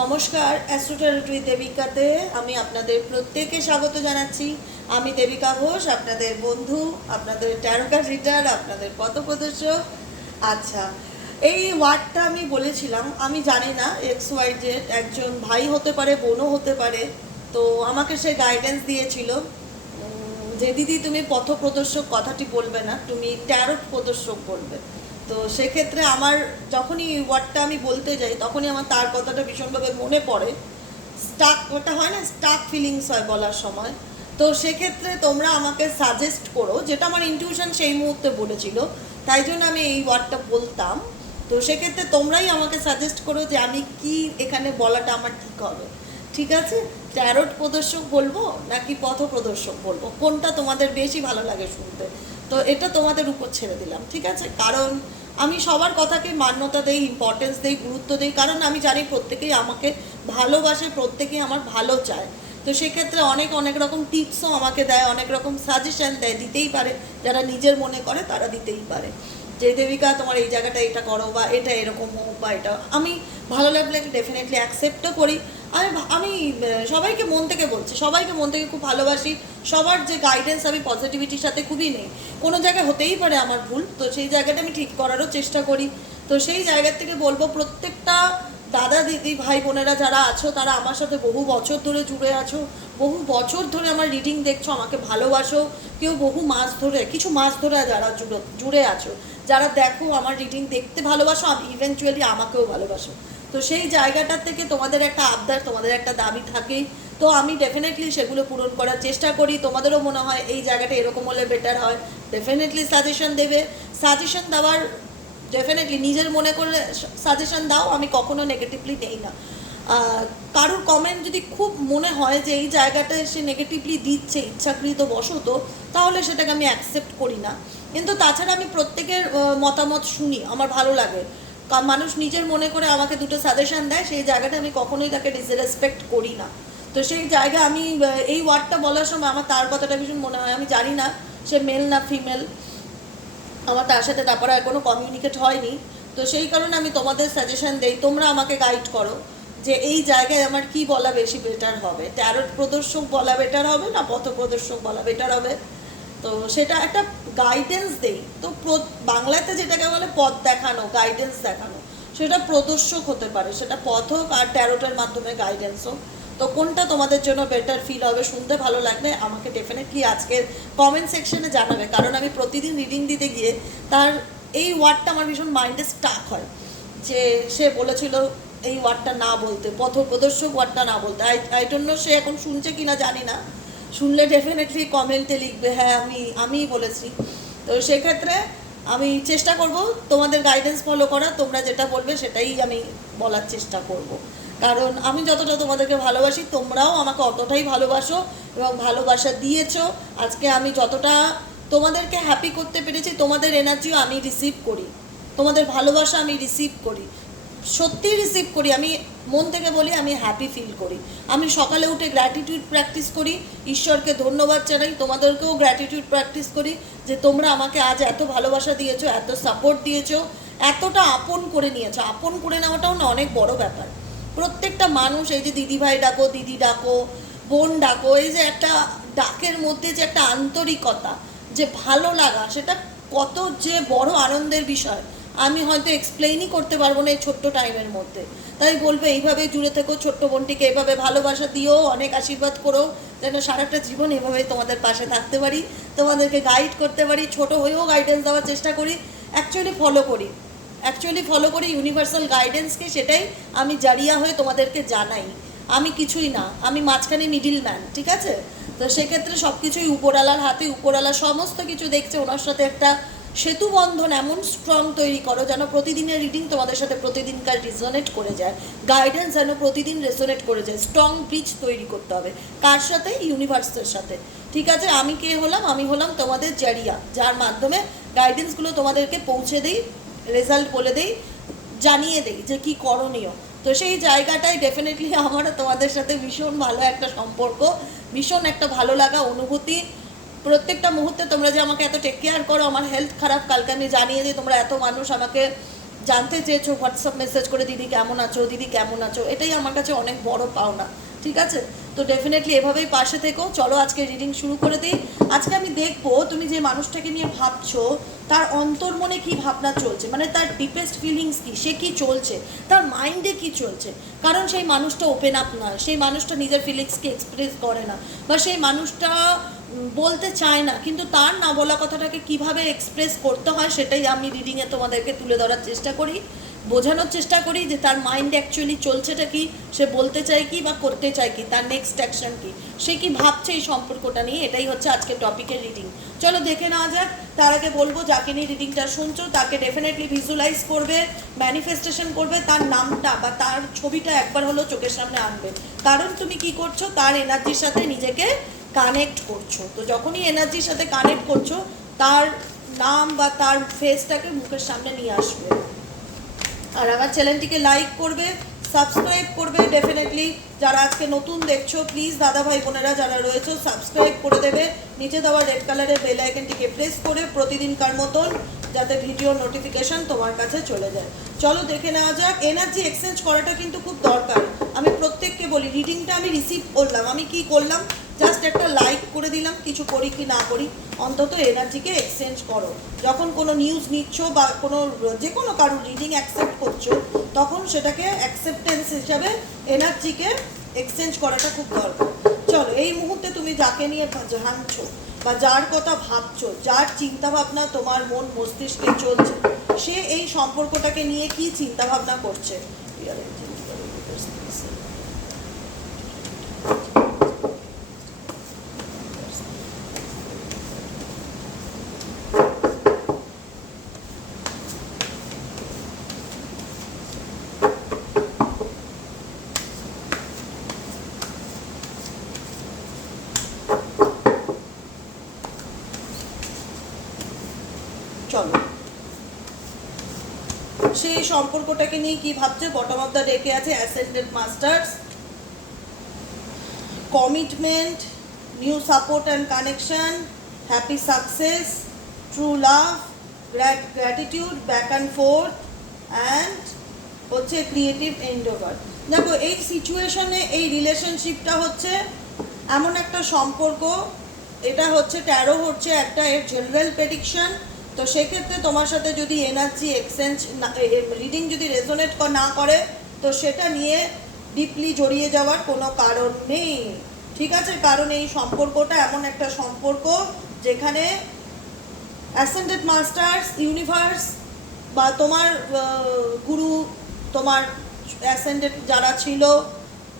নমস্কার অ্যাস্ট্রোটারটুই দেবিকাতে আমি আপনাদের প্রত্যেকে স্বাগত জানাচ্ছি। আমি দেবিকা ঘোষ, আপনাদের বন্ধু, আপনাদের ট্যারোকার রিডার আপনাদের পথপ্রদর্শক। আচ্ছা এই ওয়ার্ডটা আমি বলেছিলাম, আমি জানি না এক্স ওয়াই জেড একজন ভাই হতে পারে, বোনও হতে পারে, তো আমাকে সে গাইডেন্স দিয়েছিল। যে দিদি তুমি পথপ্রদর্শক কথাটি বলবে না, তুমি ট্যারোট প্রদর্শক বলবে। তো সেক্ষেত্রে আমার যখনই ওয়ার্ডটা আমি বলতে যাই, তখনই আমার তার কথাটা ভীষণভাবে মনে পড়ে। স্টাক ওটা হয় না? স্টাক ফিলিংস হয় বলার সময়। তো সেক্ষেত্রে তোমরা আমাকে সাজেস্ট করো, যেটা আমার ইনটিউশন সেই মুহূর্তে বলেছিল, তাই জন্য আমি এই ওয়ার্ডটা বলতাম। তো সেক্ষেত্রে তোমরাই আমাকে সাজেস্ট করো যে আমি কি এখানে বলাটা আমার ঠিক হবে। ঠিক আছে? ট্যারোট প্রদর্শক বলব নাকি পথ প্রদর্শক বলব? কোনটা তোমাদের বেশি ভালো লাগে শুনতে? তো এটা তোমাদের উপর ছেড়ে দিলাম, ঠিক আছে? কারণ আমি সবার কথাকে মান্যতা দেই ইম্পর্টেন্স দেই, গুরুত্ব দেই, কারণ আমি জানি প্রত্যেকেই আমাকে ভালোবাসে, প্রত্যেকেই আমার ভালো চায়। তো সেক্ষেত্রে অনেক অনেক রকম টিপসও আমাকে দেয়, অনেক রকম সাজেশন দেয়, দিতেই পারে। যারা নিজের মনে করে, তারা দিতেই পারে। যে দেবিকা, তোমার এই জায়গাটা এটা করো বা এটা এরকম হোক বা এটা। আমি ভালো লাগলে ডেফিনেটলি অ্যাকসেপ্টও করি। আমি আমি সবাইকে মন থেকে বলছি, সবাইকে মন থেকে খুব ভালোবাসি। সবার যে গাইডেন্স আমি পজিটিভিটির সাথে খুবই নেই। কোনো জায়গায় হতেই পারে আমার ভুল, তো সেই জায়গাটা আমি ঠিক করারও চেষ্টা করি। তো সেই জায়গা থেকে বলব, প্রত্যেকটা দাদা, দিদি, ভাই, বোনেরা যারা আছো, তারা আমার সাথে বহু বছর ধরে জুড়ে আছো, বহু বছর ধরে আমার রিডিং দেখছ, আমাকে ভালোবাসো। কেউ বহু মাস ধরে, কিছু মাস ধরে যারা জুড়ে জুড়ে আছো, যারা দেখো আমার রিডিং দেখতে ভালোবাসো, আমি ইভেনচুয়ালি আমাকেও ভালোবাসো। তো সেই জায়গাটার থেকে তোমাদের একটা আবদার, তোমাদের একটা দাবি থাকেই তো আমি ডেফিনেটলি সেগুলো পূরণ করার চেষ্টা করি। তোমাদেরও মনে হয় এই জায়গাটা এরকম হলে বেটার হয়। ডেফিনেটলি সাজেশন দেবে। সাজেশন দেওয়ার ডেফিনেটলি নিজের মনে করলে সাজেশন দাও। আমি কখনো নেগেটিভলি নেই না। কারোর কমেন্ট যদি খুব মনে হয় যে এই জায়গাটায় সে নেগেটিভলি দিচ্ছে ইচ্ছাকৃত বশত তাহলে সেটাকে আমি অ্যাকসেপ্ট করি না। কিন্তু তাছাড়া আমি প্রত্যেকের মতামত শুনি। আমার ভালো লাগে। মানুষ নিজের মনে করে আমাকে দুটো সাজেশন দেয়, সেই জায়গাটা আমি কখনোই তাকে ডিসরেসপেক্ট করি না। তো সেই জায়গা আমি এই ওয়ার্ডটা বলার সময় আমার তার কথাটা ভীষণ মনে হয়। আমি জানি না সে মেল না ফিমেল আমার তার সাথে তারপরে আর কোনো কমিউনিকেট হয়নি। তো সেই কারণে আমি তোমাদের সাজেশন দেই, তোমরা আমাকে গাইড করো যে এই জায়গায় আমার কি বলা বেশি বেটার হবে। ট্যারোট প্রদর্শক বলা বেটার হবে না পথ প্রদর্শক বলা বেটার হবে? তো সেটা একটা গাইডেন্স দেই। তো বাংলাতে যেটাকে বলে পথ দেখানো গাইডেন্স দেখানো, সেটা প্রদর্শক হতে পারে। সেটা পথ হোক আর ট্যারোটের মাধ্যমে গাইডেন্স হোক। তো কোনটা তোমাদের জন্য বেটার ফিল হবে, শুনতে ভালো লাগবে, আমাকে ডেফিনেটলি আজকে কমেন্ট সেকশনে জানাবে। কারণ আমি প্রতিদিন রিডিং দিতে গিয়ে তার এই ওয়ার্ডটা আমার ভীষণ মাইন্ডে স্টাক হয়। যে সে বলেছিল এই ওয়ার্ডটা না বলতে পথ প্রদর্শক ওয়ার্ডটা না বলতে। আই ডোন্ট সে এখন শুনছে কিনা জানি না। শুনলে ডেফিনেটলি কমেন্টে লিখবে হ্যাঁ আমি, আমিই বলেছি। তো সেক্ষেত্রে আমি চেষ্টা করব তোমাদের গাইডেন্স ফলো করা, তোমরা যেটা বলবে সেটাই আমি বলার চেষ্টা করব। কারণ আমি যতটা তোমাদেরকে ভালোবাসি, তোমরাও আমাকে অতটাই ভালোবাসো এবং ভালোবাসা দিয়েছ। আজকে আমি যতটা তোমাদেরকে হ্যাপি করতে পেরেছি, তোমাদের এনার্জিও আমি রিসিভ করি। তোমাদের ভালোবাসা আমি রিসিভ করি। সত্যি রিসিভ করি। আমি মন থেকে বলি, আমি হ্যাপি ফিল করি। আমি সকালে উঠে গ্র্যাটিটিউড প্র্যাকটিস করি। ঈশ্বরকে ধন্যবাদ জানাই। তোমাদেরকেও গ্র্যাটিটিউড প্র্যাকটিস করি যে তোমরা আমাকে আজ এত ভালোবাসা দিয়েছ, এত সাপোর্ট দিয়েছ, এতটা আপন করে নিয়েছো। আপন করে নেওয়াটাও না অনেক বড় ব্যাপার। প্রত্যেকটা মানুষ, এই যে দিদি ভাই ডাকো, দিদি ডাকো, বোন ডাকো, এই যে একটা ডাকের মধ্যে যে একটা আন্তরিকতা, যে ভালো লাগা, সেটা কত যে বড় আনন্দের বিষয়। আমি হয়তো এক্সপ্লেইনই করতে পারব না এই ছোট্ট টাইমের মধ্যে। তাই বলব, এইভাবে জুড়ে থেকো ছোট্ট বোনটিকে, এভাবে ভালোবাসা দিও, অনেক আশীর্বাদ করো, যেন সারাটা জীবন এভাবে তোমাদের পাশে থাকতে পারি, তোমাদেরকে গাইড করতে পারি, ছোট হয়েও গাইডেন্স দেওয়ার চেষ্টা করি অ্যাকচুয়ালি ফলো করি। অ্যাকচুয়ালি ফলো করি ইউনিভার্সাল গাইডেন্সকে সেটাই আমি জারিয়া হয়ে তোমাদেরকে জানাই। আমি কিছুই না, আমি মাঝখানে মিডিল ম্যান ঠিক আছে? তো সেক্ষেত্রে সব কিছুই উপরালার হাতে, উপরালা সমস্ত কিছু দেখছে, ওনার সাথে একটা সেতু বন্ধন এমন স্ট্রং তৈরি করো যেন প্রতিদিনের রিডিং তোমাদের সাথে প্রতিদিনকার রিজনেট করে যায়। গাইডেন্স যেন প্রতিদিন রেজনেট করে যায়। স্ট্রং ব্রিজ তৈরি করতে হবে। কার সাথে? ইউনিভার্সের সাথে। ঠিক আছে? আমি কে হলাম? আমি হলাম তোমাদের জারিয়া, যার মাধ্যমে গাইডেন্সগুলো তোমাদেরকে পৌঁছে দেই রেজাল্ট বলে দেই, জানিয়ে দেই যে কি করণীয়। তো সেই জায়গাটাই ডেফিনেটলি আমার তোমাদের সাথে ভীষণ ভালো একটা সম্পর্ক, ভীষণ একটা ভালো লাগা অনুভূতি প্রত্যেকটা মুহূর্তে তোমরা যে আমাকে এত টেক কেয়ার করো, আমার হেলথ খারাপ, কালকে আমি জানিয়ে দিই, তোমরা এত মানুষ আমাকে জানতে চেয়েছো হোয়াটসঅ্যাপ মেসেজ করে, দিদি কেমন আছো? দিদি কেমন আছো? এটাই আমার কাছে অনেক বড় পাওনা, ঠিক আছে? তো ডেফিনেটলি এভাবেই পাশে থেকো। চলো আজকে রিডিং শুরু করে দিই। আজকে আমি দেখব তুমি যে মানুষটাকে নিয়ে ভাবছ, তার অন্তর্মনে কি ভাবনা চলছে? মানে তার ডিপেস্ট ফিলিংস কি? সে কি চলছে? তার মাইন্ডে কি চলছে? কারণ সেই মানুষটা ওপেন আপ নয় সেই মানুষটা নিজের ফিলিংসকে এক্সপ্রেস করে না, বা সেই মানুষটা বলতে চায় না, কিন্তু তার না বলা কথাটাকে কীভাবে এক্সপ্রেস করতে হয় সেটাই আমি রিডিংয়ে তোমাদেরকে তুলে ধরার চেষ্টা করি, বোঝানোর চেষ্টা করি যে তার মাইন্ড অ্যাকচুয়ালি চলছেটা কি, সে বলতে চায় কি বা করতে চায় কি, তার নেক্সট অ্যাকশন কি, সে কি ভাবছে এই সম্পর্কটা নিয়ে, এটাই হচ্ছে আজকে টপিকের রিডিং চলো দেখে নেওয়া যাক, তার আগে বলব যাকে নিয়ে রিডিংটা শুনছো, তাকে ডেফিনেটলি ভিজুয়ালাইজ করবে ম্যানিফেস্টেশন করবে, তার নামটা বা তার ছবিটা একবার হলো চোখের সামনে আনবে। কারণ তুমি কি করছ, তার এনার্জির সাথে নিজেকে কানেক্ট করছ। তো যখনই এনার্জির সাথে কানেক্ট করছ, তার নাম বা তার ফেসটাকে মুখের সামনে নিয়ে আসবে। আর আমার চ্যানেলটিকে লাইক করবে সাবস্ক্রাইব করবে ডেফিনেটলি যারা আজকে নতুন দেখছ প্লিজ দাদা ভাই বোনেরা যারা রয়েছে সাবস্ক্রাইব করে দেবে। নিচে দেওয়া রেড কালারের বেল আইকনটিকে প্রেস করে প্রতিদিনকার মতন যাতে ভিডিও নোটিফিকেশন তোমার কাছে চলে যায়। চলো দেখে নেওয়া যাক এনার্জি এক্সচেঞ্জ করাটা কিন্তু খুব দরকার। আমি প্রত্যেককে বলি রিডিংটা আমি রিসিভ করলাম। আমি কি করলাম? জাস্ট একটা লাইক করে দিলাম, কিছু করি কি না করি, অন্তত এনার্জিকে এক্সচেঞ্জ করো। যখন কোনো নিউজ নিচ্ছ বা কোনো, যে কোনো কারোর রিডিং অ্যাকসেপ্ট করছ, তখন সেটাকে অ্যাকসেপ্টেন্স হিসাবে এনার্জিকে এক্সচেঞ্জ করাটা খুব দরকার। চলো, এই মুহূর্তে তুমি যাকে নিয়ে জানছো বা যার কথা ভাবছ, যার চিন্তা ভাবনা তোমার মন মস্তিষ্কে চলছে, সে এই সম্পর্কটাকে নিয়ে কি চিন্তা ভাবনা করছে চলো সেই সম্পর্কটাকে নিয়ে কি ভাবছে? বটম অফ দ্য ডেকে আছে ascended masters commitment new support and connection happy success true love gratitude back and fourth and হচ্ছে ক্রিয়েটিভ এন্ডোভার দেখো, এই সিচুয়েশনে এই রিলেশনশিপটা হচ্ছে এমন একটা সম্পর্ক, এটা হচ্ছে ট্যারো হচ্ছে একটা এর জেনারেল প্রেডিকশন তো সেক্ষেত্রে তোমার সাথে যদি এনার্জি এক্সচেঞ্জ রিডিং যদি রেজোনেট না করে, তো সেটা নিয়ে ডিপলি জড়িয়ে যাওয়ার কোনো কারণ নেই। ঠিক আছে? কারণ এই সম্পর্কটা এমন একটা সম্পর্ক যেখানে অ্যাসেন্ডেড মাস্টার্স ইউনিভার্স বা তোমার গুরু, তোমার অ্যাসেন্ডেড যারা ছিল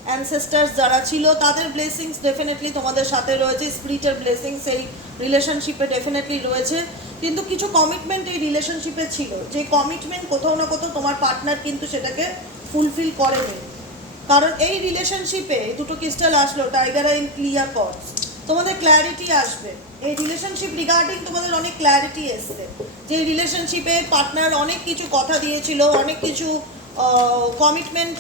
অ্যানসেস্টার্স যারা ছিল, তাদের ব্লেসিংস ডেফিনেটলি তোমাদের সাথে রয়েছে স্পিরিটের ব্লেসিংস এই রিলেশনশিপে ডেফিনেটলি রয়েছে। কিন্তু কিছু কমিটমেন্ট এই রিলেশনশিপে ছিল। যে কমিটমেন্ট কোথাও না কোথাও তোমার পার্টনার কিন্তু সেটাকে ফুলফিল করেনি। কারণ এই রিলেশনশিপে দুটো ক্রিস্টাল আসলো টাইগার ইন ক্লিয়ার কর্স তোমাদের ক্ল্যারিটি আসবে। এই রিলেশনশিপ রিগার্ডিং তোমাদের অনেক ক্ল্যারিটি এসছে। যে রিলেশনশিপে পার্টনার অনেক কিছু কথা দিয়েছিল, অনেক কিছু কমিটমেন্ট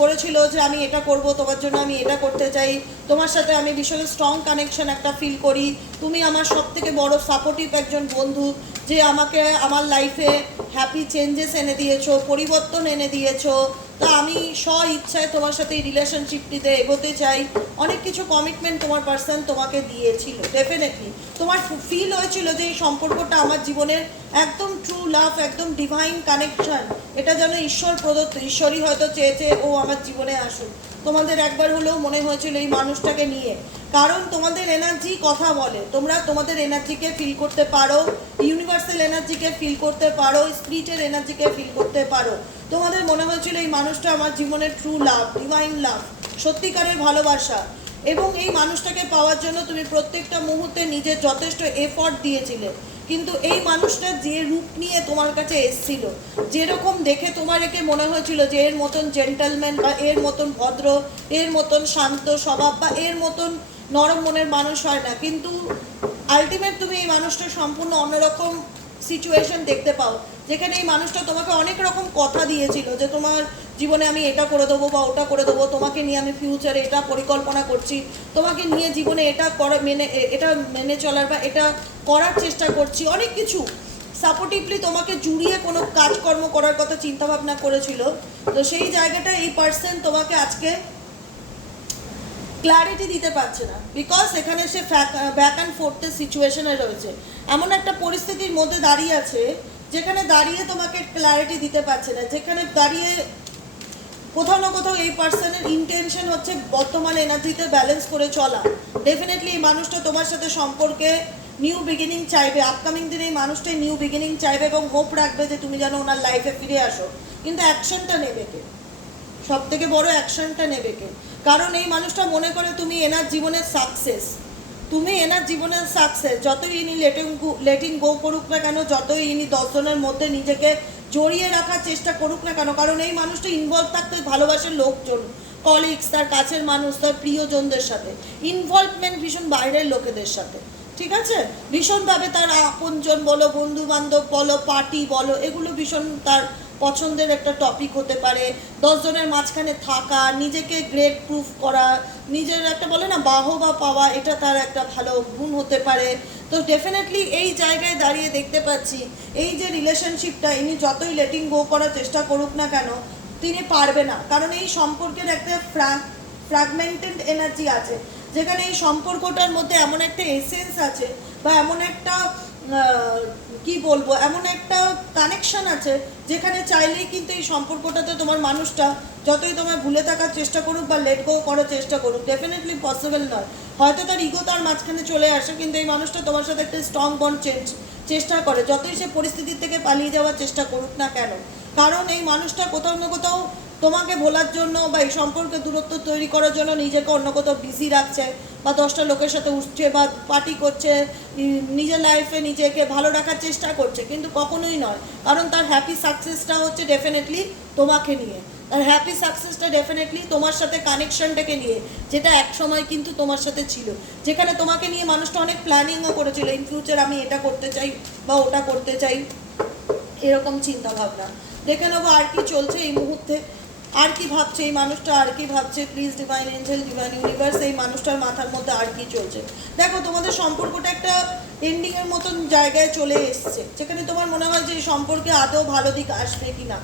করেছিল যে আমি এটা করব, তোমার জন্য আমি এটা করতে চাই। তোমার সাথে আমি ভীষণ স্ট্রং কানেকশন একটা ফিল করি। তুমি আমার সব থেকে বড় সাপোর্টিভ একজন বন্ধু যে আমাকে আমার লাইফে হ্যাপি চেঞ্জেস এনে দিয়েছ, পরিবর্তন এনে দিয়েছ। তা আমি স্ব ইচ্ছায় তোমার সাথে এই রিলেশনশিপটিতে এগোতে চাই। অনেক কিছু কমিটমেন্ট তোমার পার্সন তোমাকে দিয়েছিল ডেফিনেটলি তোমার ফিল হয়েছিল যে এই সম্পর্কটা আমার জীবনের একদম ট্রু লাভ একদম ডিভাইন কানেকশন এটা যেন ঈশ্বর প্রদত্ত, ঈশ্বরই হয়তো চেয়েছে ও আমার জীবনে আসুক। তোমাদের একবার হলেও মনে হয়েছিল এই মানুষটাকে নিয়ে। কারণ তোমাদের এনার্জি কথা বলে। তোমরা তোমাদের এনার্জিকে ফিল করতে পারো ইউনিভার্সাল এনার্জিকে ফিল করতে পারো স্পিরিটের এনার্জিকে ফিল করতে পারো। তোমাদের মনে হয়েছিল এই মানুষটা আমার জীবনের ট্রু লাভ ডিভাইন লাভ সত্যিকারের ভালোবাসা। এবং এই মানুষটাকে পাওয়ার জন্য তুমি প্রত্যেকটা মুহূর্তে নিজের যথেষ্ট এফর্ট দিয়েছিলে। কিন্তু এই মানুষটা যে রূপ নিয়ে তোমার কাছে এসছিল, যেরকম দেখে তোমার একে মনে হয়েছিল যে এর মতন জেন্টালম্যান বা এর মতন ভদ্র, এর মতন শান্ত স্বভাব বা এর মতন নরম মনের মানুষ হয় না। কিন্তু আলটিমেট তুমি এই মানুষটা সম্পূর্ণ অন্যরকম সিচুয়েশন দেখতে পাও। যেখানে এই মানুষটা তোমাকে অনেক রকম কথা দিয়েছিল যে তোমার জীবনে আমি এটা করে দেবো বা ওটা করে দেবো, তোমাকে নিয়ে আমি ফিউচারে এটা পরিকল্পনা করছি, তোমাকে নিয়ে জীবনে এটা করা, মেনে এটা মেনে চলার বা এটা করার চেষ্টা করছি, অনেক কিছু। সাপোর্টিভলি তোমাকে জুড়িয়ে কোনো কাজকর্ম করার কথা চিন্তা ভাবনা করেছিল। তো সেই জায়গাটা এই পার্সন তোমাকে আজকে ক্ল্যারিটি দিতে পারছে না। বিকজ এখানে সে ব্যাক অ্যান্ড ফোর্থের সিচুয়েশনে রয়েছে। এমন একটা পরিস্থিতির মধ্যে দাঁড়িয়ে আছে যেখানে দাঁড়িয়ে তোমাকে ক্ল্যারিটি দিতে পারছে না, যেখানে দাঁড়িয়ে কোথাও না কোথাও এই পার্সনের ইন্টেনশন হচ্ছে বর্তমান এনার্জিতে ব্যালেন্স করে চলা। ডেফিনেটলি এই মানুষটা তোমার সাথে সম্পর্কে নিউ বিগিনিং চাইবে। আপকামিং দিনে এই মানুষটাই নিউ বিগিনিং চাইবে এবং হোপ রাখবে যে তুমি যেন ওনার লাইফে ফিরে আসো। কিন্তু অ্যাকশনটা নেবে কে? সব থেকে বড় অ্যাকশনটা নেবে কে? কারণ এই মানুষটা মনে করে তুমি এনার জীবনের সাকসেস তুমি এনার জীবনের সাকসেস যতই ইনি লেটিং লেটিং গো করুক না কেন, যতই ইনি দশজনের মধ্যে নিজেকে জড়িয়ে রাখার চেষ্টা করুক না কেন, কারণ এই মানুষটা ইনভলভ থাকতে ভালোবাসে লোকজন কলিগস তার কাছের মানুষ, তার প্রিয়জনদের সাথে। ইনভলভমেন্ট ভীষণ বাইরের লোকেদের সাথে। ঠিক আছে? ভীষণভাবে তার আপনজন বলো বন্ধু বান্ধব বলো পার্টি বলো, এগুলো ভীষণ তার পছন্দের একটা টপিক হতে পারে দশজনের মাঝখানে থাকা, নিজেকে গ্রেড প্রুফ করা, নিজের একটা বলে না বাহবা পাওয়া, এটা তার একটা ভালো গুণ হতে পারে। তো ডেফিনেটলি এই জায়গায় দাঁড়িয়ে দেখতে পাচ্ছি, এই যে রিলেশনশিপটা ইনি যতই লেটিং গো করার চেষ্টা করুক না কেন, তিনি পারবে না। কারণ এই সম্পর্কের একটা ফ্র্যাগমেন্টেড এনার্জি আছে। যেখানে এই সম্পর্কটার মধ্যে এমন একটা এসেন্স আছে বা এমন একটা কি বলব, এমন একটা কানেকশন আছে যেখানে চাইলেই কিন্তু এই সম্পর্কটাতে তোমার মানুষটা যতই তোমার ভুলে থাকার চেষ্টা করুক বা লেট গো করার চেষ্টা করুক ডেফিনেটলি পসিবল নয়। হয়তো তার ইগো তার মাঝখানে চলে আসে, কিন্তু এই মানুষটা তোমার সাথে একটা স্ট্রং বন্ড চেঞ্জ চেষ্টা করে, যতই সে পরিস্থিতির থেকে পালিয়ে যাওয়ার চেষ্টা করুক না কেন। কারণ এই মানুষটা কোথাও না কোথাও তোমাকে ভোলার জন্য বা এই সম্পর্কে দূরত্ব তৈরি করার জন্য নিজেকে অন্য কোথাও বিজি রাখছে। বা দশটা লোকের সাথে উঠছে বা পার্টি করছে নিজের লাইফে নিজেকে ভালো রাখার চেষ্টা করছে, কিন্তু কখনোই নয়। কারণ তার হ্যাপি সাকসেসটা হচ্ছে ডেফিনেটলি তোমাকে নিয়ে। তার হ্যাপি সাকসেসটা ডেফিনেটলি তোমার সাথে কানেকশনটাকে নিয়ে, যেটা এক সময় কিন্তু তোমার সাথে ছিল। যেখানে তোমাকে নিয়ে মানুষটা অনেক প্ল্যানিংও করেছিল ইন ফিউচার আমি এটা করতে চাই বা ওটা করতে চাই। এরকম চিন্তাভাবনা। দেখে নেব আর কি চলছে এই মুহূর্তে। আর কি ভাবছে এই মানুষটা? আর কি ভাবছে? Please divine angel divine universe এই মানুষটার মাথার মধ্যে আর কি চলছে? দেখো, তোমাদের সম্পর্কটা একটা এন্ডিং এর মতন জায়গায় চলে এসছে। যেখানে তোমার মনে হয় যে সম্পর্কে আদৌ ভালো দিক আসবে কিনা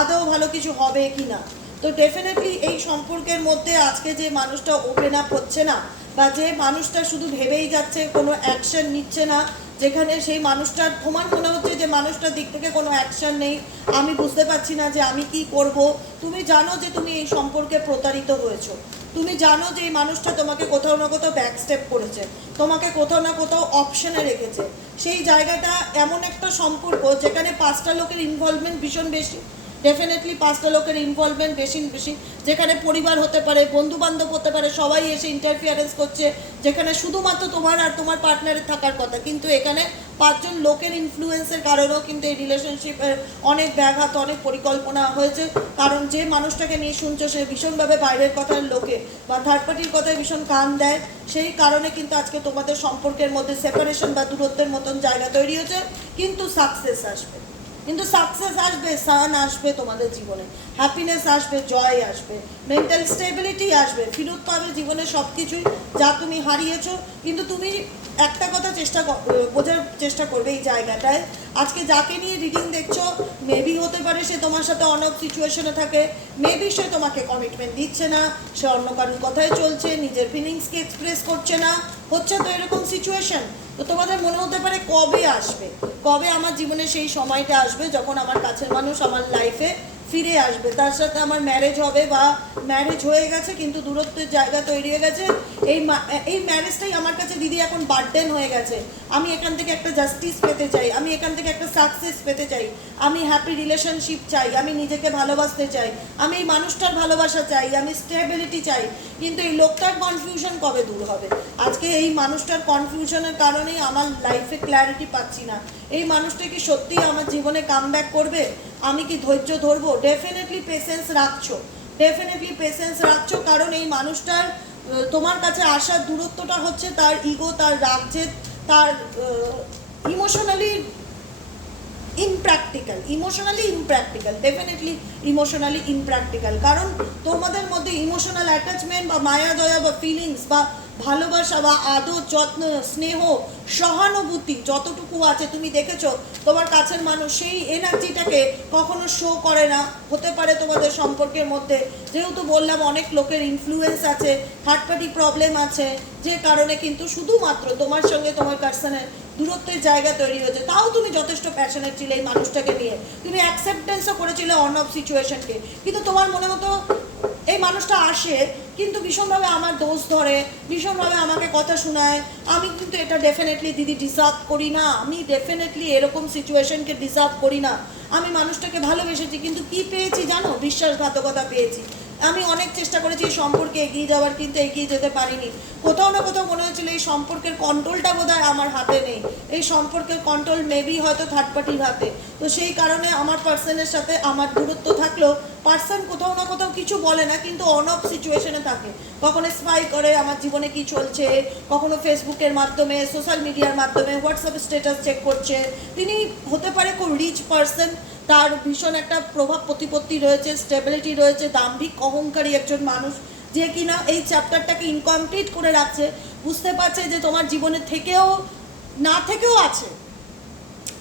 আদৌ ভালো কিছু হবে কিনা তো ডেফিনেটলি এই সম্পর্কের মধ্যে আজকে যে মানুষটা ওপেন আপ হচ্ছে না, বা যে মানুষটা শুধু ভেবেই যাচ্ছে কোনো অ্যাকশন নিচ্ছে না যেখানে সেই মানুষটার তোমার মনে হচ্ছে যে মানুষটার দিক থেকে কোনো অ্যাকশন নেই। আমি বুঝতে পারছি না যে আমি কি করব। তুমি জানো যে তুমি এই সম্পর্কে প্রতারিত হয়েছো তুমি জানো যে এই মানুষটা তোমাকে কোথাও না কোথাও ব্যাক স্টেপ করেছে। তোমাকে কোথাও না কোথাও অপশনে রেখেছে। সেই জায়গাটা এমন একটা সম্পর্ক যেখানে পাঁচটা লোকের ইনভলভমেন্ট ভীষণ বেশি। ডেফিনেটলি পাঁচটা লোকের ইনভলভমেন্ট বেশি বেশি। যেখানে পরিবার হতে পারে বন্ধু বান্ধব হতে পারে, সবাই এসে ইন্টারফিয়ারেন্স করছে। যেখানে শুধুমাত্র তোমার আর তোমার পার্টনারের থাকার কথা। কিন্তু এখানে পাঁচজন লোকের ইনফ্লুয়েন্সের কারণেও কিন্তু এই রিলেশনশিপের অনেক ব্যাঘাত, অনেক পরিকল্পনা হয়েছে। কারণ যে মানুষটাকে নিয়ে শুনছো, সে ভীষণভাবে বাইরের কথার লোকে বা থার্ড পার্টির কথায় ভীষণ কান দেয়। সেই কারণে কিন্তু আজকে তোমাদের সম্পর্কের মধ্যে সেপারেশন বা দূরত্বের মতন জায়গা তৈরি হয়েছে। কিন্তু সাকসেস আসবে। কিন্তু সাকসেস আসবে সান আসবে তোমাদের জীবনে। হ্যাপিনেস আসবে জয় আসবে মেন্টাল স্টেবিলিটি আসবে, ফিরত পাবে জীবনে সব কিছুই যা তুমি হারিয়েছো, কিন্তু তুমি একটা কথা চেষ্টা বোঝার চেষ্টা করবে এই জায়গাটায়। আজকে যাকে নিয়ে রিডিং দেখছ মেবি হতে পারে সে তোমার সাথে অনেক সিচুয়েশনে থাকে মেবি সে তোমাকে কমিটমেন্ট দিচ্ছে না, সে অন্য কারোর কথায় চলছে, নিজের ফিলিংসকে এক্সপ্রেস করছে না, হচ্ছে তো এরকম সিচুয়েশন তো তোমাদের মনে হতে পারে কবে আসবে? কবে আমার জীবনে সেই সময়টা আসবে যখন আমার কাছের মানুষ আমার লাইফে ফিরে আসবে। তার সাথে আমার ম্যারেজ হবে বা ম্যারেজ হয়ে গেছে, কিন্তু দূরত্বের জায়গা তৈরি হয়ে গেছে। এই এই ম্যারেজটাই আমার কাছে দিদি এখন বার্ডেন হয়ে গেছে। আমি এখান থেকে একটা জাস্টিস পেতে চাই, আমি এখান থেকে একটা সাকসেস পেতে চাই। আমি হ্যাপি রিলেশনশিপ চাই, আমি নিজেকে ভালোবাসতে চাই। আমি এই মানুষটার ভালোবাসা চাই, আমি স্টেবিলিটি চাই। কিন্তু এই লোকটার কনফিউশন কবে দূর হবে? আজকে এই মানুষটার কনফিউশনের কারণেই আমার লাইফে ক্ল্যারিটি পাচ্ছি না। এই মানুষটা কি সত্যিই আমার জীবনে কাম করবে? আমি কি ধৈর্য ধরবো? ডেফিনেটলি পেশেন্স রাখছো। ডেফিনেটলি পেশেন্স রাখছো কারণ এই মানুষটার তোমার কাছে আসার দূরত্বটা হচ্ছে তার ইগো তার রাগজেদ তার emotionally impractical emotionally impractical definitely emotionally impractical কারণ তোমাদের মধ্যে ইমোশনাল অ্যাটাচমেন্ট বা মায়া, দয়া বা ফিলিংস বা ভালোবাসা বা আদর, যত্ন, স্নেহ, সহানুভূতি যতটুকু আছে, তুমি দেখেছ, তোমার কাছের মানুষ সেই এনার্জিটাকে কখনো শো করে না। হতে পারে তোমাদের সম্পর্কের মধ্যে, যেহেতু বললাম অনেক লোকের ইনফ্লুয়েন্স আছে থার্ড পার্টি প্রবলেম আছে, যে কারণে কিন্তু শুধুমাত্র তোমার সঙ্গে তোমার পার্সনের দূরত্বের জায়গা তৈরি হয়েছে। তাও তুমি যথেষ্ট প্যাশনেট ছিলে এই মানুষটাকে নিয়ে। তুমি অ্যাকসেপ্টেন্সও করেছিলে অন অফ সিচুয়েশনকে কিন্তু তোমার মনে মতো এই মানুষটা আসে, কিন্তু ভীষণভাবে আমার দোষ ধরে, ভীষণভাবে আমাকে কথা শোনায়। আমি কিন্তু এটা ডেফিনেটলি দিদি ডিসার্ভ করি না। আমি ডেফিনেটলি এরকম সিচুয়েশনকে ডিসার্ভ করি না। আমি মানুষটাকে ভালোবেসেছি, কিন্তু কি পেয়েছি জানো? বিশ্বাসঘাতকতা পেয়েছি। আমি অনেক চেষ্টা করেছি এই সম্পর্কে এগিয়ে যাওয়ার, কিন্তু এগিয়ে যেতে পারিনি। কোথাও না কোথাও মনে হয়েছিল এই সম্পর্কের কন্ট্রোলটা বোধহয় আমার হাতে নেই। এই সম্পর্কের কন্ট্রোল মেবি হয়তো থার্ড পার্টির হাতে। তো সেই কারণে আমার পার্সনের সাথে আমার দূরত্ব থাকলেও পার্সন কোথাও না কোথাও কিছু বলে না, কিন্তু অন অফ সিচুয়েশনে থাকে। কখনো স্পাই করে আমার জীবনে কি চলছে, কখনো ফেসবুকের মাধ্যমে সোশ্যাল মিডিয়ার মাধ্যমে হোয়াটসঅ্যাপ স্ট্যাটাস চেক করছে। তিনি হতে পারে খুব রিচ পার্সন তার ভীষণ একটা প্রভাব প্রতিপত্তি রয়েছে স্টেবিলিটি রয়েছে, দাম্ভিক অহংকারী একজন মানুষ যে কিনা এই চ্যাপ্টারটাকে ইনকমপ্লিট করে রাখছে। বুঝতে পারছে যে তোমার জীবনে থেকেও, না থেকেও আছে।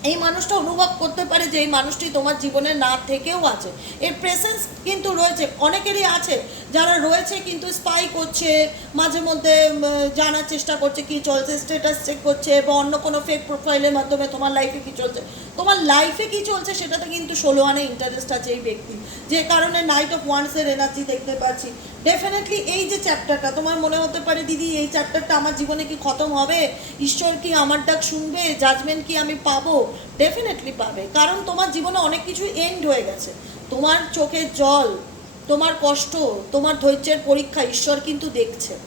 এই মানুষটা অনুভব করতে পারে যে এই মানুষটি তোমার জীবনে না থেকেও আছে। এর প্রেসেন্স কিন্তু রয়েছে, অনেকেরই আছে যারা রয়েছে কিন্তু স্পাই করছে, মাঝে মধ্যে জানার চেষ্টা করছে কি চলছে স্ট্যাটাস চেক করছে বা অন্য কোনো ফেক প্রোফাইলের মাধ্যমে তোমার লাইফে কি চলছে। তোমার লাইফে কি চলছে সেটাতে কিন্তু ষোলো আনে ইন্টারেস্ট আছে এই ব্যক্তি। যে কারণে নাইট অফ ওয়ান্সের এনার্জি দেখতে পাচ্ছি। ডেফিনেটলি এই যে চ্যাপ্টারটা তোমার মনে হতে পারে, দিদি, এই চ্যাপ্টারটা আমার জীবনে কি খতম হবে? ঈশ্বর কি আমার ডাক শুনবে? জাজমেন্ট কি আমি পাবো? ডেফিনেটলি পাবে। কারণ তোমার জীবনে অনেক কিছু এন্ড হয়ে গেছে। তোমার চোখে জল, তোমার কষ্ট, তোমার ধৈর্যের পরীক্ষা ঈশ্বর কিন্তু দেখছে।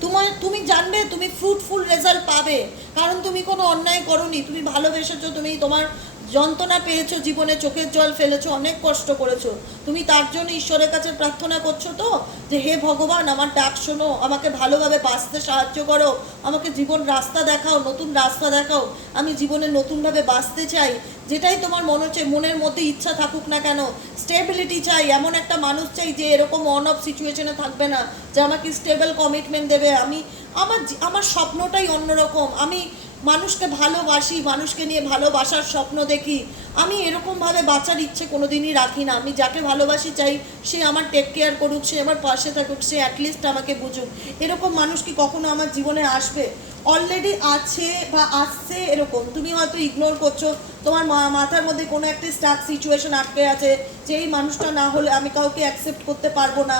তোমার, তুমি জানবে, তুমি ফ্রুটফুল রেজাল্ট পাবে। কারণ তুমি কোনো অন্যায় করনি, তুমি ভালোবেসেছো, তুমি তোমার যন্ত্রণা পেয়েছ জীবনে, চোখের জল ফেলেছো, অনেক কষ্ট করেছ। তুমি তার জন্য ঈশ্বরের কাছে প্রার্থনা করছ তো যে, হে ভগবান, আমার ডাক শোনো, আমাকে ভালোভাবে বাঁচতে সাহায্য করো, আমাকে জীবন রাস্তা দেখাও, নতুন রাস্তা দেখাও। আমি জীবনে নতুনভাবে বাঁচতে চাই, যেটাই তোমার মনে হচ্ছে, মনের মধ্যে ইচ্ছা থাকুক না কেন। স্টেবিলিটি চাই, এমন একটা মানুষ চাই যে, এরকম অন অফ সিচুয়েশনে থাকবে না, যে আমাকে স্টেবল কমিটমেন্ট দেবে। আমি, আমার আমার স্বপ্নটাই অন্যরকম। আমি মানুষকে ভালোবাসি, মানুষকে নিয়ে ভালোবাসার স্বপ্ন দেখি। আমি এরকমভাবে বাঁচার ইচ্ছে কোনো দিনই রাখি না। আমি যাকে ভালোবাসি চাই, সে আমার টেক কেয়ার করুক, সে আমার পাশে থাকুক, সে অ্যাটলিস্ট আমাকে বুঝুক। এরকম মানুষ কি কখনো আমার জীবনে আসবে? অলরেডি আছে বা আসছে এরকম। তুমি হয়তো ইগনোর করছ। তোমার মাথার মধ্যে কোনো একটা স্টাক সিচুয়েশন আটকে আছে যে এই মানুষটা না হলে আমি কাউকে অ্যাকসেপ্ট করতে পারব না।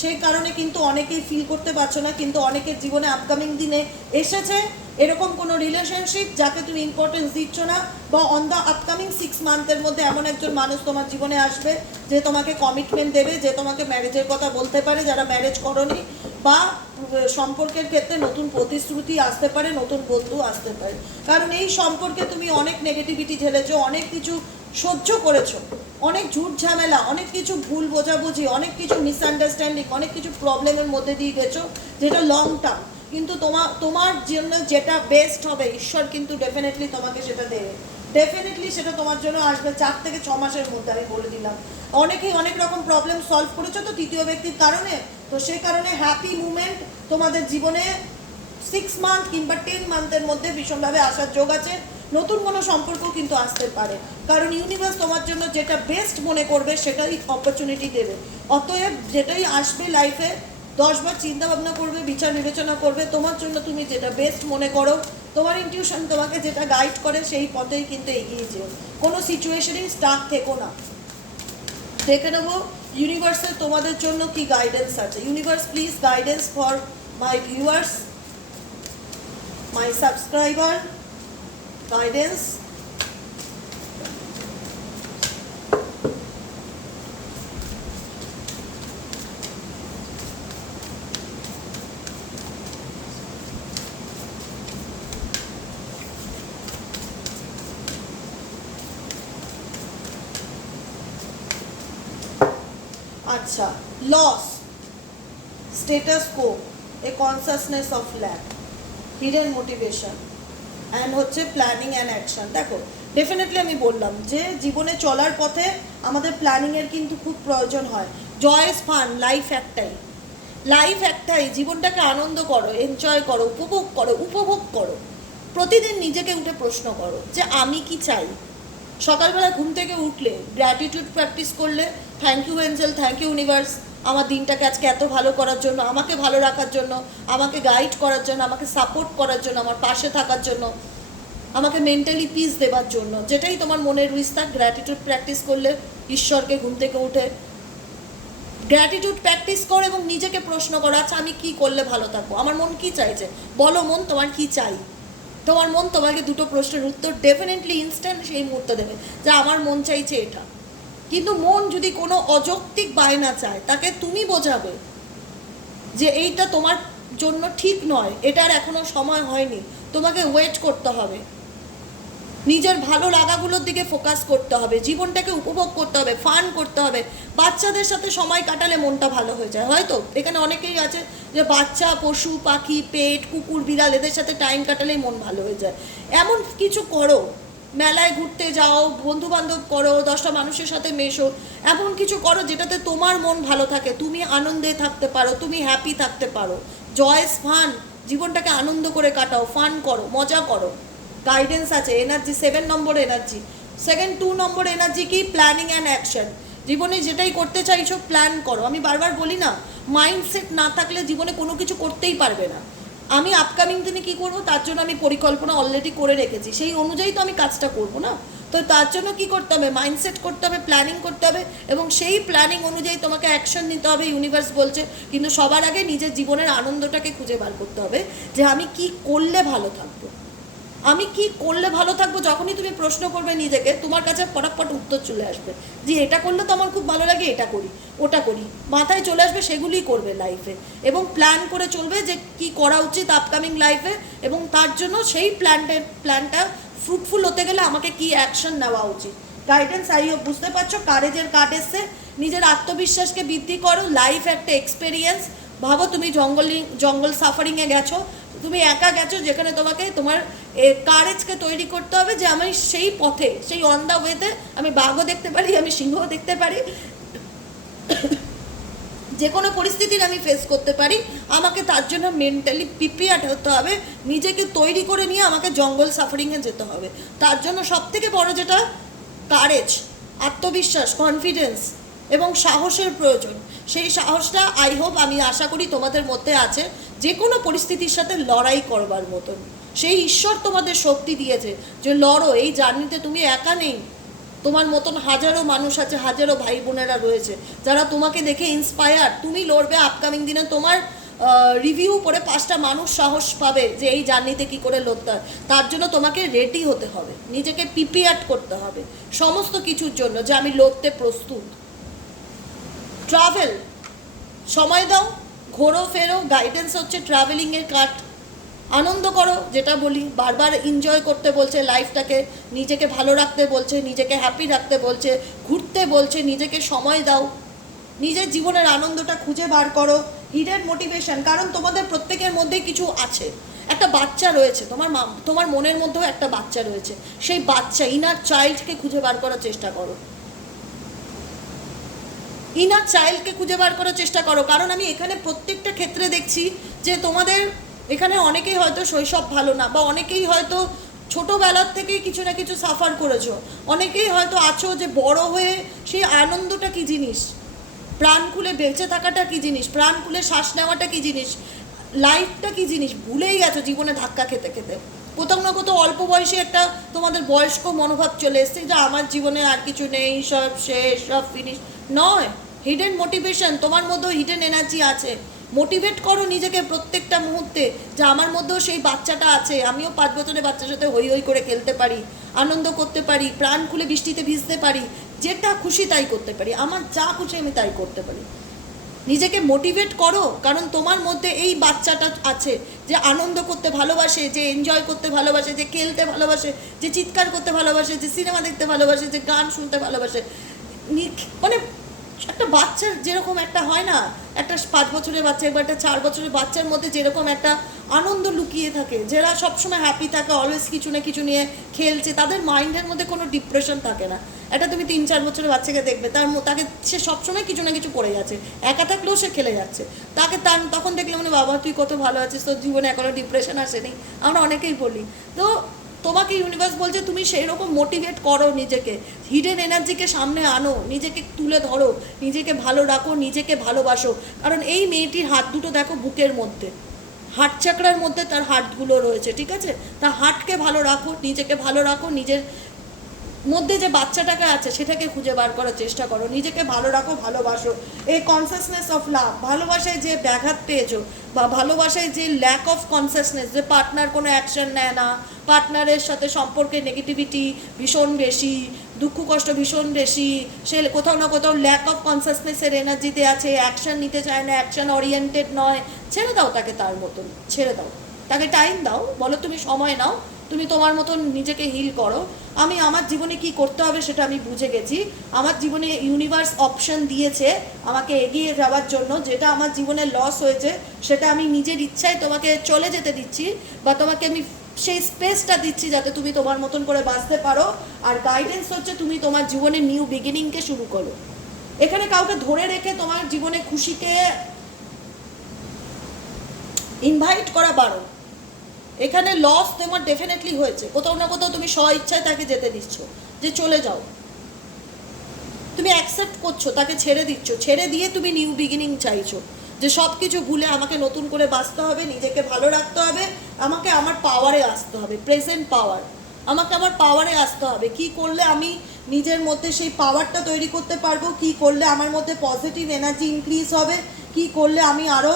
সেই কারণে কিন্তু অনেকেই ফিল করতে পারছ না, কিন্তু অনেকের জীবনে আপকামিং দিনে এসেছে। এরকম কোনো রিলেশনশিপ যাকে তুমি ইম্পর্টেন্স দিচ্ছ না বা অন দ্য আপকামিং সিক্স মান্থের মধ্যে এমন একজন মানুষ তোমার জীবনে আসবে যে তোমাকে কমিটমেন্ট দেবে, যে তোমাকে ম্যারেজের কথা বলতে পারে, যারা ম্যারেজ করনি বা সম্পর্কের ক্ষেত্রে নতুন প্রতিশ্রুতি আসতে পারে, নতুন বন্ধু আসতে পারে। কারণ এই সম্পর্কে তুমি অনেক নেগেটিভিটি ঝেলেছো, অনেক কিছু সহ্য করেছ, অনেক ঝুট ঝামেলা, অনেক কিছু ভুল বোঝাবুঝি, অনেক কিছু মিসআন্ডারস্ট্যান্ডিং অনেক কিছু প্রবলেমের মধ্যে দিয়ে গেছো, যেটা লং টার্ম কিন্তু তোমার তোমার জন্য যেটা বেস্ট হবে, ঈশ্বর কিন্তু ডেফিনেটলি তোমাকে সেটা দেবে। ডেফিনেটলি সেটা তোমার জন্য আসবে চার থেকে ছ মাসের মধ্যে, আমি বলে দিলাম। অনেকেই অনেক রকম প্রবলেম সলভ করেছ তো তৃতীয় ব্যক্তির কারণে। তো সেই কারণে হ্যাপি মুমেন্ট তোমাদের জীবনে সিক্স মান্থ কিংবা টেন মান্থের মধ্যে ভীষণভাবে আসার যোগ আছে। নতুন কোনো সম্পর্ক কিন্তু আসতে পারে। কারণ ইউনিভার্স তোমার জন্য যেটা বেস্ট মনে করবে, সেটাই অপরচুনিটি দেবে। অতএব যেটাই আসবে লাইফে দশবার চিন্তা ভাবনা করবে, বিচার বিবেচনা করবে, তোমার জন্য তুমি যেটা বেস্ট মনে করো, তোমার ইনটিউশন তোমাকে যেটা গাইড করে সেই পথেই কিন্তু এগিয়ে যেও। কোনো সিচুয়েশনেই স্টাক থেকো না। দেখে নেব ইউনিভার্সের তোমাদের জন্য কি গাইডেন্স আছে। Universe please guidance for my viewers my subscriber guidance loss status quo a consciousness of lack hidden motivation and হচ্ছে প্ল্যানিং অ্যান্ড অ্যাকশন দেখো ডেফিনেটলি আমি বললাম যে জীবনে চলার পথে আমাদের প্ল্যানিংয়ের কিন্তু খুব প্রয়োজন হয়। জয়েস ফান লাইফ একটাই। লাইফ একটাই, জীবনটাকে আনন্দ করো এনজয় করো, উপভোগ করো উপভোগ করো। প্রতিদিন নিজেকে উঠে প্রশ্ন করো যে আমি কি চাই? সকালবেলা ঘুম থেকে উঠলে গ্র্যাটিটিউড প্র্যাকটিস করলে thank you angel thank you universe আমার দিনটাকে আজকে এত ভালো করার জন্য, আমাকে ভালো রাখার জন্য, আমাকে গাইড করার জন্য, আমাকে সাপোর্ট করার জন্য, আমার পাশে থাকার জন্য, আমাকে মেন্টালি পিস দেওয়ার জন্য, যেটাই তোমার মনের উইস থাক গ্র্যাটিটিউড প্র্যাকটিস করলে ঈশ্বরকে ঘুম থেকে উঠে গ্র্যাটিটিউড প্র্যাকটিস করো এবং নিজেকে প্রশ্ন করো আচ্ছা আমি কি করলে ভালো থাকব? আমার মন কি চাইছে বলো মন, তোমার কি চাই? তোমার মন তোমাকে দুটো প্রশ্নের উত্তর ডেফিনেটলি ইনস্ট্যান্ট সেই মুহূর্তে দেবে, যে আমার মন চাইছে এটা। কিন্তু মন যদি কোনো অযৌক্তিক বায়না চায়, তাকে তুমি বোঝাবে যে এইটা তোমার জন্য ঠিক নয় এটার এখনও সময় হয়নি, তোমাকে ওয়েট করতে হবে। নিজের ভালো লাগাগুলোর দিকে ফোকাস করতে হবে, জীবনটাকে উপভোগ করতে হবে ফান করতে হবে। বাচ্চাদের সাথে সময় কাটালে মনটা ভালো হয়ে যায়, হয়তো? এখানে অনেকেই আছে যে বাচ্চা, পশু, পাখি, পেট, কুকুর, বিড়াল, এদের সাথে টাইম কাটালেই মন ভালো হয়ে যায়। এমন কিছু করো মেলায় ঘুরতে যাও বন্ধু বান্ধব করো, দশটা মানুষের সাথে মেশো, এমন কিছু করো যেটাতে তোমার মন ভালো থাকে, তুমি আনন্দে থাকতে পারো, তুমি হ্যাপি থাকতে পারো। জয়েস ফান জীবনটাকে আনন্দ করে কাটাও ফান করো, মজা করো। গাইডেন্স আছে energy seven number energy second two number energy কি? প্ল্যানিং অ্যান্ড অ্যাকশন জীবনে যেটাই করতে চাইছো প্ল্যান করো। আমি বারবার বলি না মাইন্ডসেট না থাকলে জীবনে কোনো কিছু করতেই পারবে না। আমি আপকামিং দিনে কি করব? তার জন্য আমি পরিকল্পনা অলরেডি করে রেখেছি। সেই অনুযায়ী তো আমি কাজটা করব না? তো তার জন্য কি করতে হবে? মাইন্ডসেট করতে হবে প্ল্যানিং করতে হবে এবং সেই প্ল্যানিং অনুযায়ী তোমাকে অ্যাকশন নিতে হবে। ইউনিভার্স বলছে, কিন্তু সবার আগে নিজের জীবনের আনন্দটাকে খুঁজে বার করতে হবে যে আমি কি করলে ভালো থাকব। আমি কি করলে ভালো থাকব? যখনই তুমি প্রশ্ন করবে নিজেকে, তোমার কাছে পটাপট উত্তর চলে আসবে। যে এটা করলে তো আমার খুব ভালো লাগে, এটা করি। ওটা করি। মাথায় চলে আসবে সেগুলিই করবে লাইফে এবং প্ল্যান করে চলবে যে কি করা উচিত আপকামিং লাইফে এবং তার জন্য সেই প্ল্যানটা প্ল্যানটা ফ্রুটফুল হতে গেলে আমাকে কি অ্যাকশন নেওয়া উচিত। গাইডেন্স আই হোক বুঝতে পারছ? কারেজের কার্ড এসছে। নিজের আত্মবিশ্বাসকে বৃদ্ধি করো। লাইফ একটা এক্সপেরিয়েন্স ভাবো তুমি জঙ্গল জঙ্গল সাফারিংয়ে গেছো। তুমি একা গেছো যেখানে তোমাকে, তোমার কারেজকে তৈরি করতে হবে যে আমি সেই পথে, সেই অন দ্য ওয়েতে আমি বাঘও দেখতে পারি, আমি সিংহও দেখতে পারি। যে কোনো পরিস্থিতির আমি ফেস করতে পারি। আমাকে তার জন্য মেন্টালি প্রিপেয়ার্ড হতে হবে। নিজেকে তৈরি করে নিয়ে আমাকে জঙ্গল সাফারিংয়ে যেতে হবে। তার জন্য সব থেকে বড় যেটা কারেজ আত্মবিশ্বাস কনফিডেন্স এবং সাহসের প্রয়োজন। সেই সাহসটা আই হোপ আমি আশা করি তোমাদের মধ্যে আছে। যে কোনো পরিস্থিতির সাথে লড়াই করবার মতন। সেই ঈশ্বর তোমাদের শক্তি দিয়েছে যে লড়ো, এই জার্নিতে তুমি একা নেই। তোমার মতন হাজারো মানুষ আছে, হাজারো ভাই বোনেরা রয়েছে, যারা তোমাকে দেখে ইন্সপায়ার তুমি লড়বে আপকামিং দিনে। তোমার রিভিউ পড়ে পাঁচটা মানুষ সাহস পাবে যে এই জার্নিতে কি করে লড়তে হয় তার জন্য তোমাকে রেডি হতে হবে, নিজেকে প্রিপেয়ার করতে হবে, সমস্ত কিছুর জন্য যে আমি লড়তে প্রস্তুত। ট্রাভেল সময় দাও, ঘোরো, ফেরো গাইডেন্স হচ্ছে ট্রাভেলিংয়ের কাট আনন্দ করো, যেটা বলি, বারবার এনজয় করতে বলছে লাইফটাকে নিজেকে ভালো রাখতে বলছে, নিজেকে হ্যাপি রাখতে বলছে, ঘুরতে বলছে, নিজেকে সময় দাও। নিজের জীবনের আনন্দটা খুঁজে বার করো হিডেন মোটিভেশন কারণ তোমাদের প্রত্যেকের মধ্যেই কিছু আছে। একটা বাচ্চা রয়েছে, তোমার মা, তোমার মনের মধ্যেও একটা বাচ্চা রয়েছে। সেই বাচ্চা ইনার চাইল্ডকে খুঁজে বার করার চেষ্টা করো। ইনার চাইল্ডকে খুঁজে বার করার চেষ্টা করো, কারণ আমি এখানে প্রত্যেকটা ক্ষেত্রে দেখছি যে তোমাদের এখানে অনেকেই হয়তো শৈশব ভালো না, বা অনেকেই হয়তো ছোটোবেলার থেকেই কিছু না কিছু সাফার করেছ। অনেকেই হয়তো আছো যে বড় হয়ে সেই আনন্দটা কি জিনিস? প্রাণ খুলে বেঁচে থাকাটা কি জিনিস? প্রাণ খুলে শ্বাস নেওয়াটা কি জিনিস? লাইফটা কি জিনিস? ভুলেই গেছো জীবনে ধাক্কা খেতে খেতে। কোথাও না কোথাও অল্প বয়সে একটা তোমাদের বয়স্ক মনোভাব চলে এসছে যে আমার জীবনে আর কিছু নেই, সব শেষ, সব ফিনিশ নয়। হিডেন মোটিভেশন তোমার মধ্যেও হিডেন এনার্জি আছে। মোটিভেট করো নিজেকে প্রত্যেকটা মুহূর্তে যে আমার মধ্যেও সেই বাচ্চাটা আছে, আমিও পাঁচ বছরের বাচ্চার সাথে হই হই করে খেলতে পারি, আনন্দ করতে পারি, প্রাণ খুলে বৃষ্টিতে ভিজতে পারি, যেটা খুশি তাই করতে পারি, আমার যা খুশি আমি তাই করতে পারি। নিজেকে মোটিভেট করো, কারণ তোমার মধ্যে এই বাচ্চাটা আছে যে আনন্দ করতে ভালোবাসে, যে এনজয় করতে ভালোবাসে, যে খেলতে ভালোবাসে, যে চিৎকার করতে ভালোবাসে, যে সিনেমা দেখতে ভালোবাসে, যে গান শুনতে ভালোবাসে। মানে একটা বাচ্চার যেরকম একটা হয় না, একটা পাঁচ বছরের বাচ্চা, একবার একটা চার বছরের বাচ্চার মধ্যে যেরকম একটা আনন্দ লুকিয়ে থাকে, যারা সবসময় হ্যাপি থাকে অলওয়েজ কিছু না কিছু নিয়ে খেলছে, তাদের মাইন্ডের মধ্যে কোনো ডিপ্রেশন থাকে না। এটা তুমি তিন চার বছরের বাচ্চাকে দেখবে, তার তাকে সে সবসময় কিছু না কিছু করে যাচ্ছে, একা থাকলেও সে খেলে যাচ্ছে। তাকে তার, তখন দেখলে মানে বাবা, তুই কত ভালো আছিস, তোর জীবনে এখনও ডিপ্রেশন আসেনি। আমরা অনেকেই বলি। তো তোমাকে ইউনিভার্স বলছে, তুমি সেই রকম মোটিভেট করো নিজেকে। হিডেন এনার্জিকে সামনে আনো, নিজেকে তুলে ধরো, নিজেকে ভালো রাখো, নিজেকে ভালোবাসো। কারণ এই মেয়েটির হাত দুটো দেখো বুকের মধ্যে। হাট চাকরার মধ্যে তার হাটগুলো রয়েছে, ঠিক আছে? তা হাটকে ভালো রাখো, নিজেকে ভালো রাখো, নিজের মধ্যে যে বাচ্চাটাকে আছে, সেটাকে খুঁজে বার করার চেষ্টা করো। নিজেকে ভালো রাখো, ভালোবাসো। এই কনসাসনেস অফ লাভ ভালোবাসায় যে ব্যাঘাত পেয়েছ বা ভালোবাসায় যে ল্যাক অফ কনসাসনেস যে পার্টনার কোনো অ্যাকশন নেয় না পার্টনারের সাথে সম্পর্কে নেগেটিভিটি ভীষণ বেশি, দুঃখ কষ্ট ভীষণ বেশি, সে কোথাও না কোথাও ল্যাক অফ কনসাসনেসের এনার্জিতে আছে অ্যাকশন নিতে চায় না অ্যাকশন ওরিয়েন্টেড নয়, ছেড়ে দাও তাকে তার মতন, ছেড়ে দাও। তাকে টাইম দাও, বলো তুমি সময় নাও তুমি তোমার মতন নিজেকে হিল করো। আমি আমার জীবনে কি করতে হবে সেটা আমি বুঝে গেছি। আমার জীবনে ইউনিভার্স অপশন দিয়েছে আমাকে এগিয়ে যাওয়ার জন্য। যেটা আমার জীবনে লস হয়েছে, সেটা আমি নিজের ইচ্ছায় তোমাকে চলে যেতে দিচ্ছি বা তোমাকে আমি সেই স্পেসটা দিচ্ছি যাতে তুমি তোমার মতন করে বাঁচতে পারো। আর গাইডেন্স হচ্ছে তুমি তোমার জীবনে নিউ বিগিনিংকে শুরু করো। এখানে কাউকে ধরে রেখে তোমার জীবনে খুশিকে ইনভাইট করা বারো এখানে লস তোমার ডেফিনেটলি হয়েছে। কোথাও না কোথাও তুমি স্ব ইচ্ছায় তাকে যেতে দিচ্ছ, যে চলে যাও। তুমি অ্যাকসেপ্ট করছ, তাকে ছেড়ে দিচ্ছ। ছেড়ে দিয়ে তুমি নিউ বিগিনিং চাইছো, যে সব কিছু ভুলে আমাকে নতুন করে বাঁচতে হবে, নিজেকে ভালো রাখতে হবে, আমাকে আমার পাওয়ারে আসতে হবে প্রেজেন্ট পাওয়ার আমাকে আমার পাওয়ারে আসতে হবে। কি করলে আমি নিজের মধ্যে সেই পাওয়ারটা তৈরি করতে পারব? কি করলে আমার মধ্যে পজিটিভ এনার্জি ইনক্রিজ হবে? কি করলে আমি আরও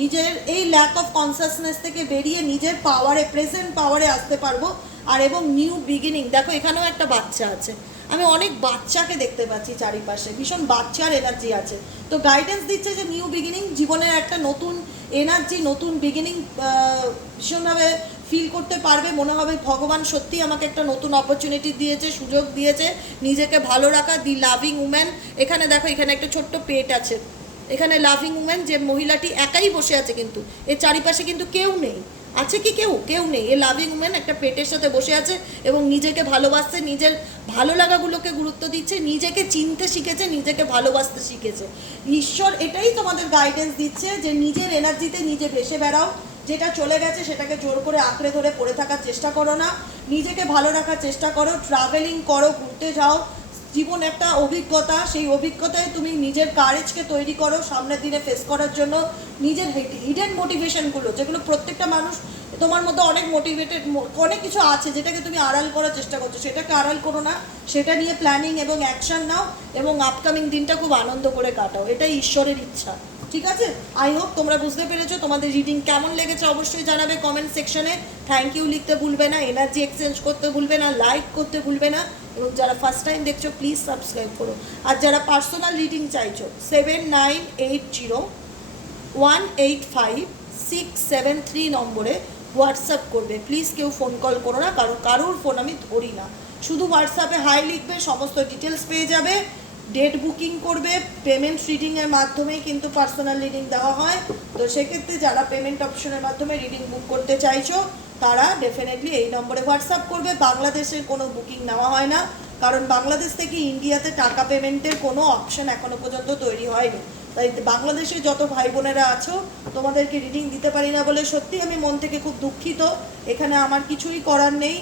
নিজের এই ল্যাক অফ কনসাসনেস থেকে বেরিয়ে নিজের পাওয়ারে প্রেজেন্ট পাওয়ারে আসতে পারব। আর এবং নিউ বিগিনিং দেখো এখানেও একটা বাচ্চা আছে। আমি অনেক বাচ্চাকে দেখতে পাচ্ছি চারিপাশে, ভীষণ বাচ্চার এনার্জি আছে। তো গাইডেন্স দিচ্ছে যে নিউ বিগিনিং জীবনের একটা নতুন এনার্জি নতুন বিগিনিং ভীষণভাবে ফিল করতে পারবে। মনে হবে ভগবান সত্যি আমাকে একটা নতুন অপরচুনিটি দিয়েছে, সুযোগ দিয়েছে। নিজেকে ভালো রাখা দি লাভিং উম্যান এখানে দেখো, এখানে একটা ছোট্ট পেট আছে। এখানে লাভিং উম্যান যে মহিলাটি একাই বসে আছে কিন্তু, এর চারিপাশে কিন্তু কেউ নেই। আছে কি কেউ? কেউ নেই। এ লাভিং উম্যান একটা পেটের সাথে বসে আছে এবং নিজেকে ভালোবাসছে, নিজের ভালো লাগাগুলোকে গুরুত্ব দিচ্ছে, নিজেকে চিনতে শিখেছে, নিজেকে ভালোবাসতে শিখেছে। ঈশ্বর এটাই তোমাদের গাইডেন্স দিচ্ছে যে নিজের এনার্জিতে নিজে ভেসে বেড়াও। যেটা চলে গেছে সেটাকে জোর করে আঁকড়ে ধরে পড়ে থাকার চেষ্টা করো না। নিজেকে ভালো রাখার চেষ্টা করো। ট্রাভেলিং করো, ঘুরতে যাও। জীবন একটা অভিজ্ঞতা, সেই অভিজ্ঞতায় তুমি নিজের কারেজকে তৈরি করো সামনের দিনে ফেস করার জন্য। নিজের হিডেন মোটিভেশনগুলো যেগুলো প্রত্যেকটা মানুষ তোমার মধ্যে অনেক মোটিভেটেড অনেক কিছু আছে যেটাকে তুমি আড়াল করার চেষ্টা করছ। সেটাকে আড়াল করো না, সেটা নিয়ে প্ল্যানিং এবং অ্যাকশন নাও এবং আপকামিং দিনটা খুব আনন্দ করে কাটাও। এটাই ঈশ্বরের ইচ্ছা। ঠিক আছে? আই হোপ তোমরা বুঝতে পেরেছ তোমাদের রিডিং কেমন লেগেছে অবশ্যই জানাবে কমেন্ট সেকশনে থ্যাংক ইউ লিখতে ভুলবে না এনার্জি এক্সচেঞ্জ করতে ভুলবে না লাইক করতে ভুলবে না। এবং যারা ফার্স্ট টাইম দেখছ প্লিজ সাবস্ক্রাইব করো। আর যারা পার্সোনাল রিডিং চাইছো seven nine eight zero one eight five six seven three নম্বরে হোয়াটসঅ্যাপ করবে। প্লিজ কেউ ফোন কল করো না, কারও, কারোর ফোন আমি ধরি না। শুধু হোয়াটসঅ্যাপে হাই লিখবে, সমস্ত ডিটেলস পেয়ে যাবে। ডেট বুকিং করবে পেমেন্ট রিডিংয়ের মাধ্যমেই কিন্তু পার্সোনাল রিডিং দেওয়া হয়। তো সেক্ষেত্রে যারা পেমেন্ট অপশনের মাধ্যমে রিডিং বুক করতে চাইছো, তারা ডেফিনেটলি এই নম্বরে হোয়াটসঅ্যাপ করবে। বাংলাদেশের কোনো বুকিং নেওয়া হয় না। কারণ বাংলাদেশ থেকে ইন্ডিয়াতে টাকা পেমেন্টের কোনো অপশন এখনও পর্যন্ত তৈরি হয়নি। তাই বাংলাদেশের যত ভাই বোনেরা আছো, তোমাদেরকে রিডিং দিতে পারি না বলে সত্যি আমি মন থেকে খুব দুঃখিত। এখানে আমার কিছুই করার নেই।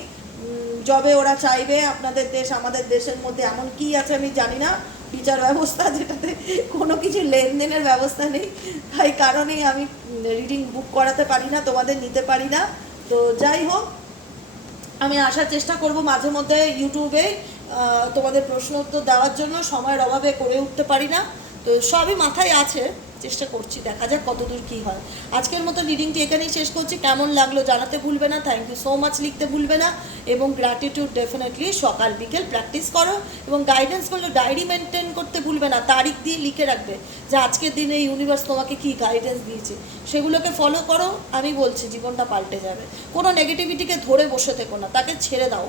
যবে ওরা চাইবে আপনাদের দেশ, আমাদের দেশের মধ্যে এমন কি আছে আমি জানি না। বিচার ব্যবস্থা, যেটাতে কোনো কিছু লেনদেনের ব্যবস্থা নেই। তাই কারণেই আমি রিডিং বুক করাতে পারি না, তোমাদের নিতে পারি না। তো যাই হোক, আমি আসার চেষ্টা করব মাঝে মধ্যে ইউটিউবে তোমাদের প্রশ্ন উত্তর দেওয়ার জন্য। সময়ের অভাবে করে উঠতে পারি না। তো সবই মাথায় আছে, চেষ্টা করছি, দেখা যাক কতদূর কী হয়। আজকের মতো রিডিংটি এখানেই শেষ করছি, কেমন লাগল জানাতে ভুলবে না থ্যাংক ইউ সো মাচ লিখতে ভুলবে না, এবং গ্র্যাটিটিউড ডেফিনেটলি সকাল বিকেল প্র্যাকটিস করো, এবং গাইডেন্সগুলো ডায়েরি মেনটেন করতে ভুলবে না, তারিখ দিয়ে লিখে রাখবে যে আজকের দিনে ইউনিভার্স তোমাকে কী গাইডেন্স দিয়েছে। সেগুলোকে ফলো করো, আমি বলছি, জীবনটা পাল্টে যাবে। কোনো নেগেটিভিটিকে ধরে বসে থেকো না, তাকে ছেড়ে দাও।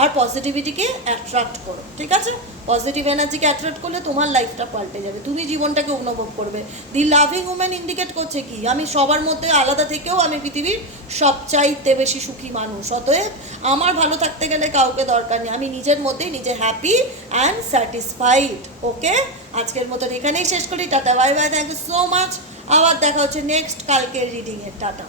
আর পজিটিভিটিকে অ্যাট্রাক্ট করো, ঠিক আছে? পজিটিভ এনার্জিকে অ্যাট্রাক্ট করলে তোমার লাইফটা পাল্টে যাবে। তুমি জীবনটাকে অনুভব করবে। দি লাভিং উম্যান ইন্ডিকেট করছে কি? আমি সবার মধ্যে আলাদা থেকেও আমি পৃথিবীর সবচাইতে বেশি সুখী মানুষ। অতএব আমার ভালো থাকতে গেলে কাউকে দরকার নেই। আমি নিজের মধ্যেই নিজে হ্যাপি অ্যান্ড স্যাটিসফাইড ওকে আজকের মতন এখানেই শেষ করি। Tata bye bye thank you so much আবার দেখা হচ্ছে নেক্সট কালকের রিডিংয়ের টাটা।